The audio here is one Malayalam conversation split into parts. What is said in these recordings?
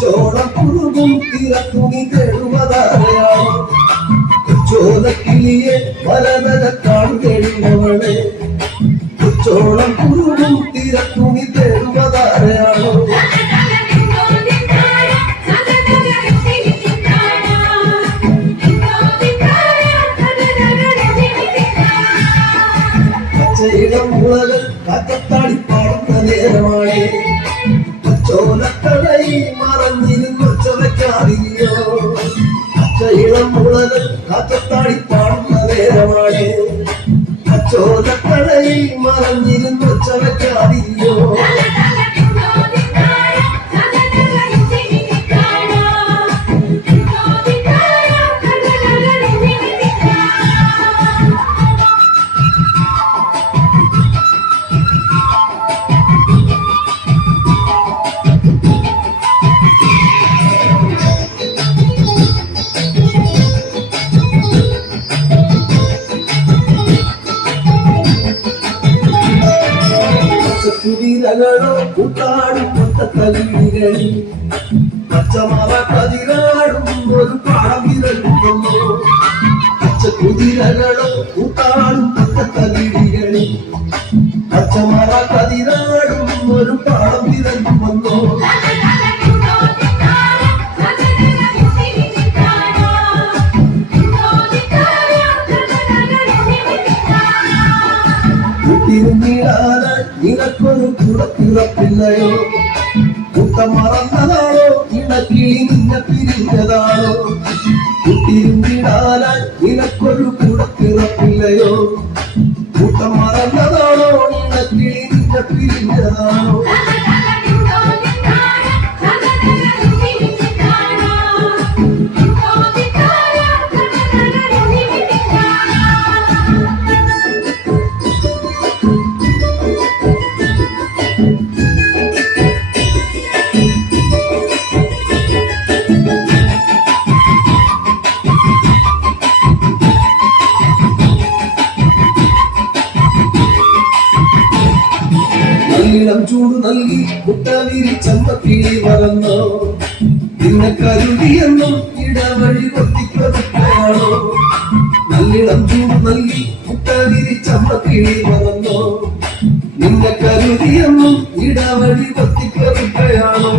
ചോളം കുറുകും തിരത്തുണി തേടുവതാരയാണ് ചോലക്കിളിയെ വലതല കാണുന്നവളെ ചോളം കുറുകും തിരത്തുണി തേടുവതാരയാണോ പച്ചയിളം മുളകൾ കാറ്റത്താടി പാടുന്ന നേരമാണ് ചോലക്കടയിൽ മറഞ്ഞിരുന്നൊച്ചവയ്ക്കാറിയോ പച്ചയിളം മുളകൾ കാറ്റത്താടി പാടുന്ന നേരമാണ് ചോലക്കടയിൽ മറഞ്ഞിരുന്നൊച്ചവയ്ക്കാറിയോ കുതിരകളോ കൂട്ടാടും പത്തലികളിൽ പച്ചമറ കതിരാടും ഒരു പാടം വിരലുന്നു പച്ചക്കുതിരകളോ കൂട്ടാടും പത്തലികളിൽ പച്ചമറ കതിരാടും ഒരു പാടം വിരലുന്നു നിനക്കൊരു കൂടപ്പിറപ്പില്ലയോ കൂട്ടം മറന്നതാണോ ഇണക്കിളി നിന്നെ പിരിഞ്ഞതാണോ കുട്ടിയിരുന്നിടാനായി നിനക്കൊരു കൂടപ്പിറപ്പില്ലയോ കൂട്ടം മറന്നതാണോ ഇണക്കിളി നിന്നെ പിരിഞ്ഞതാണോ നല്ലിളം ചൂട് നൽകി കുട്ടവിരി ചമ്പക്കിളി വളർന്നോ നിന്നെ കരുതിയെന്നും ഇടവഴി കൊത്തിക്കൊടുക്കുകയാണോ നല്ലിളം ചൂട് നൽകി കുട്ടവിരി ചമ്പക്കിളി വളർന്നോ നിന്നെ കരുതിയെന്നും ഇടവഴി കൊത്തിക്കൊടുക്കുകയാണോ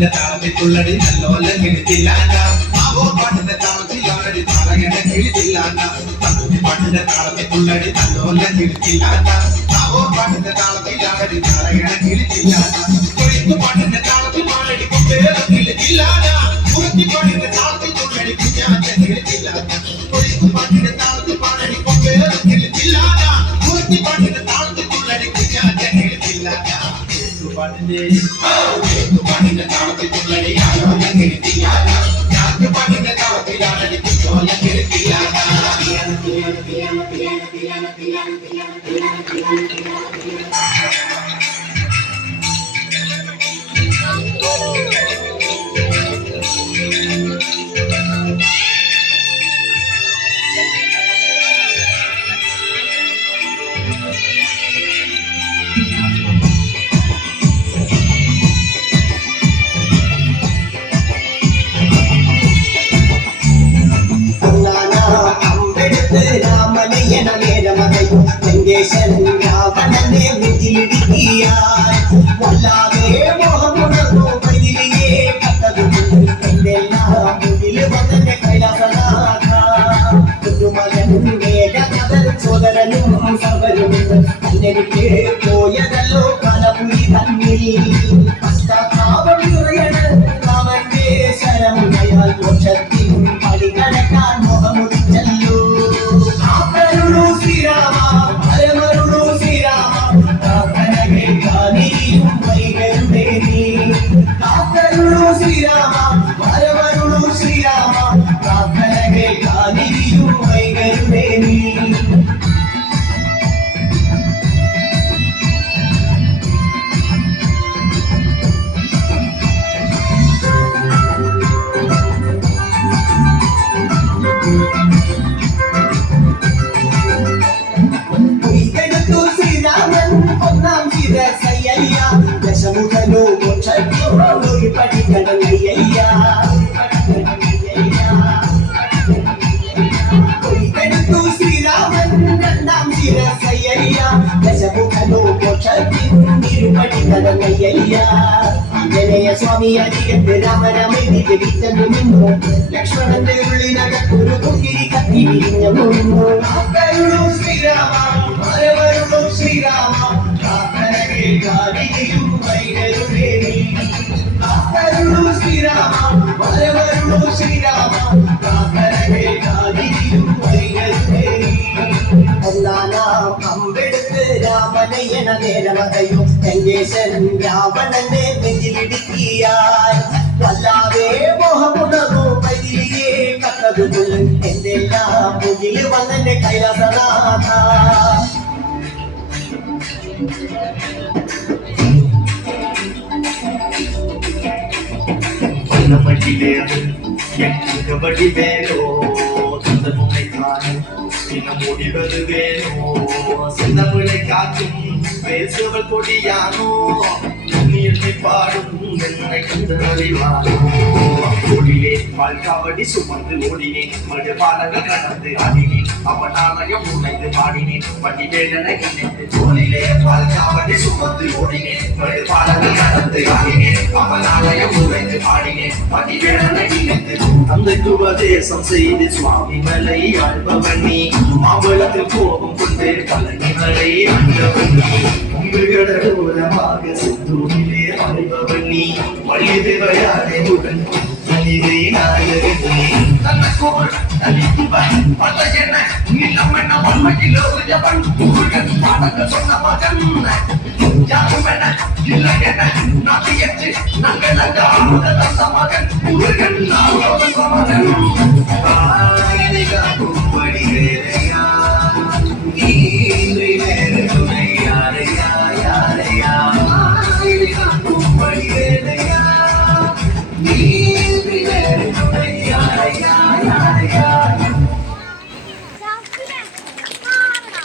പാട്ടിന്റെ താളത്തിൽ തുള്ളടി നല്ലോല കിളിച്ചില്ലാണ്ട മാവോ പാട്ടിന്റെ താളത്തിലാടി പറയണ കിളിച്ചില്ലാണ്ട പാട്ടിന്റെ താളത്തിൽ തുള്ളടി നല്ലോല കിളിച്ചില്ലാണ്ട മാവോ പാട്ടിന്റെ താളത്തിലാടി പറയണ കിളിച്ചില്ലാണ്ട കൊയ്ത്തു പാട്ടിന്റെ താളത്തിൽ മാലടി കൊമ്പേറ കിളിച്ചില്ലാണ്ട കുറത്തി പാട്ടിന്റെ താളത്തിൽ തുള്ളടി കുഞ്ഞാറ്റ കിളിച്ചില്ലാണ്ട കൊയ്ത്തു പാട്ടിന്റെ താളത്തിൽ മാലടി കൊമ്പേറ കിളിച്ചില്ലാണ്ട കുറത്തി പാട്ടിന്റെ താളത്തിൽ തുള്ളടി കുഞ്ഞാറ്റ കിളിച്ചില്ലാണ്ട പാട്ടിന്റെ താളത്തിൽ തുള്ളടി ആലോല കിളിച്ചില്ലാണ്ട പാട്ടിന്റെ താളത്തിലാടി കുഞ്ഞോല കിളിച്ചില്ലാണ്ട രാവണനെ നെഞ്ചിലിടുക്കിയാൽ വല്ലാതെ മോഹമുണർന്നു വൈതിരിയെ കത്തതുകൊണ്ട് എന്തെല്ലാം മുന്നിൽ വന്നെ കൈലാസനാഥ കുഞ്ഞുമകൻ മേഘകഥൻ സോദരനും സർവരുമുണ്ട് അന്നെനിക്ക് പോയതല്ലോ കലപുരി തന്നിൽ പശ്ചാത്താപം നിറയണം അവന്റെ ശരമുനയാൽ മോക്ഷത്തിൻ പടി കടക്കാൻ മുഖമുടിച്ചല്ലോ ശ്രീരാമ വരവരുളു ശ്രീരാമ പ്രാർത്ഥന കേൾക്കാനിരിയും വൈകരുടേ നീ ശ്രീരാമൻ ഒന്നാം ശിരസയ്യ ദശമുഖനോ ഒരു പഠിക്കണയ്യ ഒരിക്കടുത്തു ശ്രീരാമൻ രണ്ടാം ശിരസയ്യ ദശമുഖനോ പഠിക്കണയ്യ ആഞ്ജനേയ സ്വാമി അരികത്ത് രാമനമെഴുതി ജപിച്ചു നിന്നു ലക്ഷ്മണന്റെ ഉള്ളിനകത്തൊരു കുക്കിരി കത്തി വിരിഞ്ഞു ശ്രീരാമ വരവരുളു ശ്രീരാമ പ്രാർത്ഥന കേൾക്കാനിരിയും വൈകരുടേ നീ ശ്രീരാമ വരവരുളു ശ്രീരാമ പ്രാർത്ഥന കേൾക്കാനിരിയും വൈകരുടേ നീ ഒന്നാനാം അമ്പെടുത്ത് രാമനയന നേരമകയും ലങ്കേശൻ രാവണനെ നെഞ്ചിലിടുക്കിയാൽ വല്ലാതെ മോഹമുണർന്നു വൈതിരിയെ കത്തതുകൊള്ളും എന്തെല്ലാം മുന്നിൽ വന്നെ കൈലാസനാഥ வடிவேலோ முனை காணும் முடி வருவேனோ சின்னமிழை காக்கும் பேசுவல் கொடியானோ நீர்மை பாடும் என்னை கண்டு அறிவானோ ஓடிலே பால்காவடி சுமந்து ஓடினேன் மழை பாலங்கள் கடந்து ஆடினேன் அவன் ஆலயம் உழைந்து பாடினேன் வண்டி வேடனை நினைத்து தோளிலே பால்காவடி சுமந்து ஓடினேன் மழை பாலங்கள் கடந்து ஆடினேன் அவன் ஆலயம் உழைந்து பாடினேன் வண்டி வேடனை நினைத்து தந்தைக்கு உபதேசம் செய்து சுவாமி மலை ஆழ்பவன் நீ மாம்பழத்தில் கோபம் கொண்டு பழனி மலை ஆண்டவன் நீ உங்கடோரமாக சித்தூரிலே அழைபவன் நீ வழி தேவையானே உடன் மனிதை நாயகன் நீ தன்னக்கோள் தலித்துவன் பல என்ன நிலமென்ன வன்மையிலோ ஜபன் முருகன் பாடங்கள் சொன்ன மகன் யாரும் என இல்லை என நாட்டியற்று நங்கலங்க ஆமுத தந்த மகன் முருகன் நாளோட மகன் காக்கும்படி வேறையா நீரை வேறு துணை யாரையா யாரையா காக்கும்படி